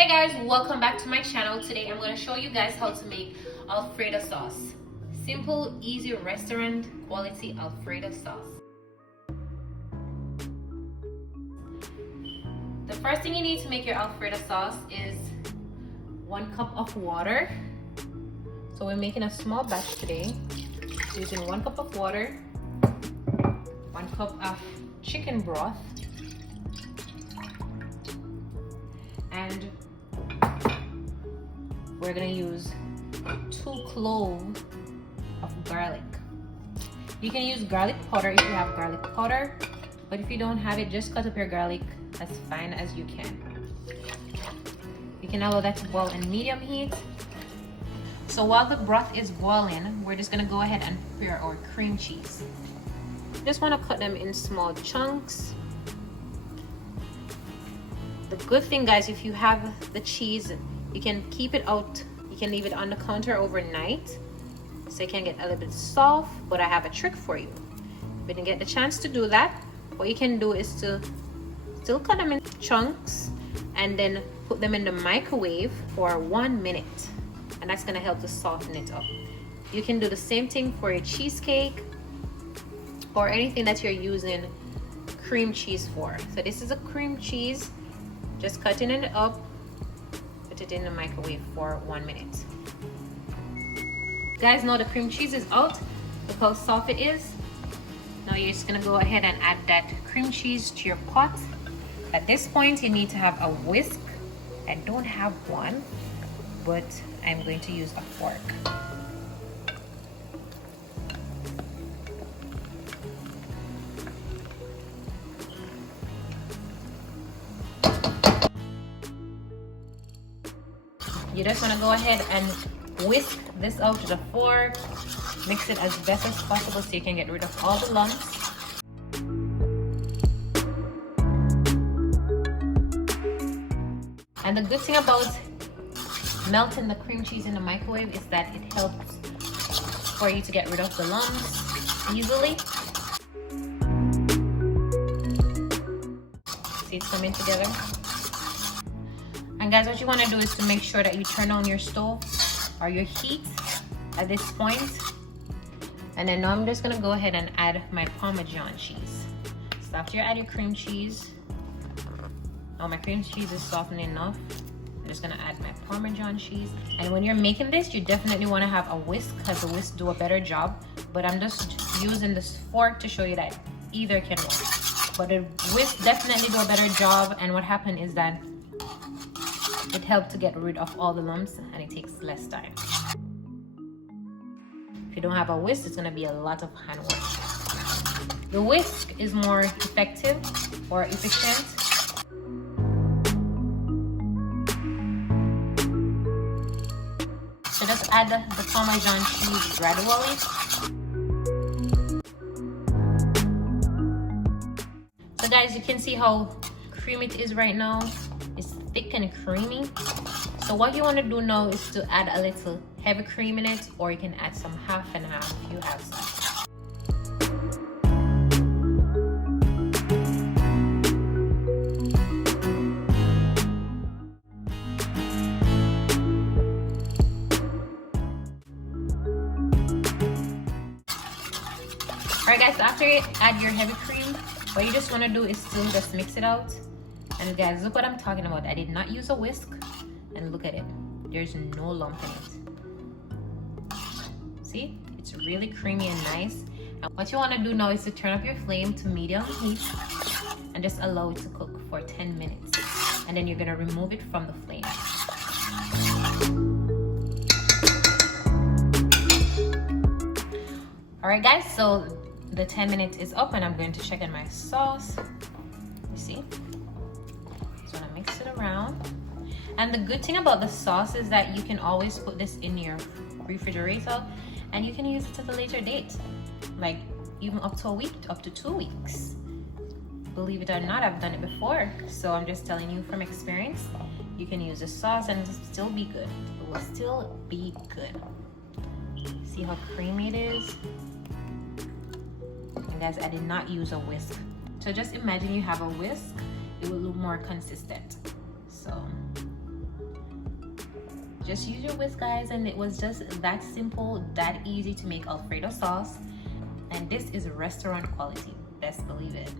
Hey guys, welcome back to my channel. Today I'm going to show you guys how to make Alfredo sauce. Simple, easy, restaurant quality Alfredo sauce. The first thing you need to make your Alfredo sauce is 1 cup of water. So we're making a small batch today, using 1 cup of water, 1 cup of chicken broth, and we're gonna use 2 cloves of garlic. You can use garlic powder if you have garlic powder, but if you don't have it, just cut up your garlic as fine as you can. You can allow that to boil in medium heat. So while the broth is boiling, we're just gonna go ahead and prepare our cream cheese. Just want to cut them in small chunks. The good thing, guys, if you have the cheese, you can keep it out. You can leave it on the counter overnight so it can get a little bit soft. But I have a trick for you. If you didn't get the chance to do that, what you can do is to still cut them in chunks and then put them in the microwave for 1 minute, and that's going to help to soften it up. You can do the same thing for your cheesecake or anything that you're using cream cheese for. So this is a cream cheese. Just cutting it up, put it in the microwave for 1 minute. Guys, now the cream cheese is out. Look how soft it is. Now you're just gonna go ahead and add that cream cheese to your pot. At this point, you need to have a whisk. I don't have one, but I'm going to use a fork. You just want to go ahead and whisk this out with a fork. Mix it as best as possible so you can get rid of all the lumps. And the good thing about melting the cream cheese in the microwave is that it helps for you to get rid of the lumps easily. See, it's coming together. And guys, what you want to do is to make sure that you turn on your stove or your heat at this point. And then now I'm just going to go ahead and add my Parmesan cheese. So after you add your cream cheese, now my cream cheese is softened enough. I'm just going to add my Parmesan cheese. And when you're making this, you definitely want to have a whisk, because the whisk do a better job. But I'm just using this fork to show you that either can work. But the whisk definitely do a better job. And what happened is that it helps to get rid of all the lumps and it takes less time. If you don't have a whisk, it's going to be a lot of hand work. The whisk is more effective or efficient. So just add the Parmesan cheese gradually. So guys, you can see how creamy it is right now. It's thick and creamy. So what you want to do now is to add a little heavy cream in it, or you can add some half and half if you have some. Alright guys, so after you add your heavy cream, what you just want to do is to just mix it out. And guys, look what I'm talking about. I did not use a whisk, and look at it. There's no lump in it. See? It's really creamy and nice. And what you want to do now is to turn up your flame to medium heat and just allow it to cook for 10 minutes. And then you're going to remove it from the flame. Alright guys, so the 10 minutes is up and I'm going to check in my sauce. You see? Mix it around. And the good thing about the sauce is that you can always put this in your refrigerator and you can use it at a later date, like even up to a week, up to 2 weeks. Believe it or not, I've done it before, so I'm just telling you from experience. You can use the sauce and it'll still be good. It will still be good. See how creamy it is? And guys, I did not use a whisk. So just imagine you have a whisk, it will look more consistent. So Just use your whisk, guys, and it was just that simple, that easy to make Alfredo sauce. And this is restaurant quality, best believe it.